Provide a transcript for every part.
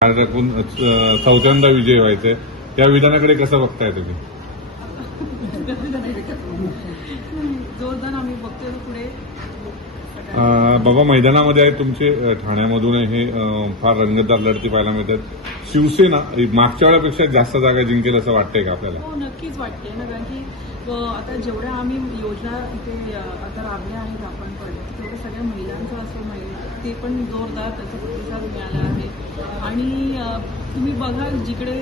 आज राखून चौथ्यांदा विजय व्हायचंय त्या विधानाकडे कसं बघताय तुम्ही? बाबा मैदानामध्ये आहे तुमचे ठाण्यामधून हे फार रंगतदार लढती पाहायला मिळतात. शिवसेना मागच्या वेळेपेक्षा जास्त जागा जिंकेल असं वाटतंय का आपल्याला? हो, नक्कीच वाटते ना कारण की आता जेवढ्या आम्ही योजना इथे आता राबल्या आहेत आपण पण तेवढ्या सगळ्या महिलांचं असं महिला ते पण जोरदार त्याचा प्रतिसाद मिळाला आहे. आणि तुम्ही बघा जिकडे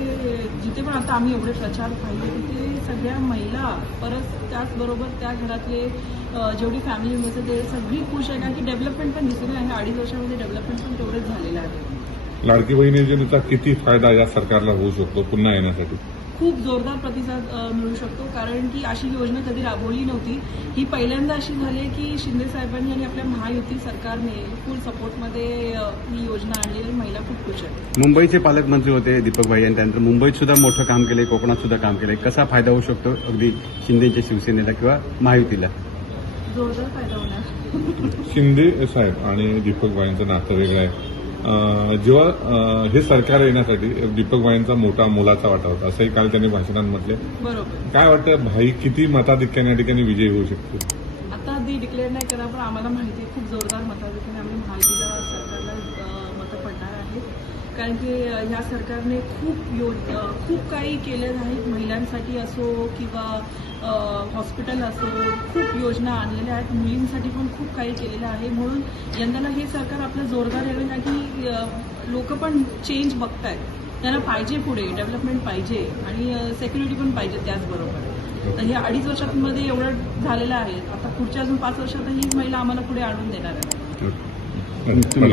जिथे पण आता आम्ही एवढे प्रचार पाहिले तिथे सगळ्या महिला परत त्याचबरोबर त्या घरातले जेवढी फॅमिली होते ते सगळी खुश आहे कारण की डेव्हलपमेंट पण दिसून आहे अडीच वर्षामध्ये डेव्हलपमेंट पण तेवढंच झालेलं आहे. लाडकी बहीण योजनेचा किती फायदा या सरकारला होऊ शकतो पुन्हा येण्यासाठी? खूप जोरदार प्रतिसाद मिळू शकतो. कारण की अशी योजना कधी राबवली नव्हती. ही पहिल्यांदा अशी झाली आहे की शिंदे साहेबांनी आणि आपल्या महायुती सरकारने फुल सपोर्टमध्ये ही योजना आणली आणि महिला खूप खुश आहेत. मुंबईचे पालकमंत्री होते दीपक भाई आणि त्यानंतर मुंबईत सुद्धा मोठं काम केलंय कोकणात सुद्धा काम केलंय. कसा फायदा होऊ शकतो अगदी शिंदेच्या शिवसेनेला किंवा महायुतीला? जोरदार फायदा होणार. शिंदे साहेब आणि दीपक भाईंचं नातं वेगळं आहे. जेव्हा हे सरकार येण्यासाठी दीपक भाईंचा मोठा मोलाचा वाटा होता असंही काल त्यांनी भाषणात म्हटले. बरोबर. काय वाटतं भाई किती मताधिक्याने या ठिकाणी विजयी होऊ शकतो आता अगदी डिक्लेअर नाही करा पण आम्हाला माहिती आहे खूप जोरदार मताधिक्याने आम्ही महायुतीला सरकारला मतं पडणार आहेत. कारण की ह्या सरकारने खूप यो अ, खूप काही केलं आहे महिलांसाठी असो किंवा हॉस्पिटल असो खूप योजना आणलेल्या आहेत. मुलींसाठी पण खूप काही केलेलं आहे. म्हणून यंदाला हे सरकार आपलं जोरदार येईल कारण की लोक पण चेंज बघतायत. त्यांना पाहिजे पुढे डेव्हलपमेंट पाहिजे आणि सेक्युरिटी पण पाहिजे त्याचबरोबर. तर हे अडीच वर्षांमध्ये एवढं झालेलं आहे. आता पुढच्या अजून पाच वर्षात हीच महिला आम्हाला पुढे आणून देणार आहे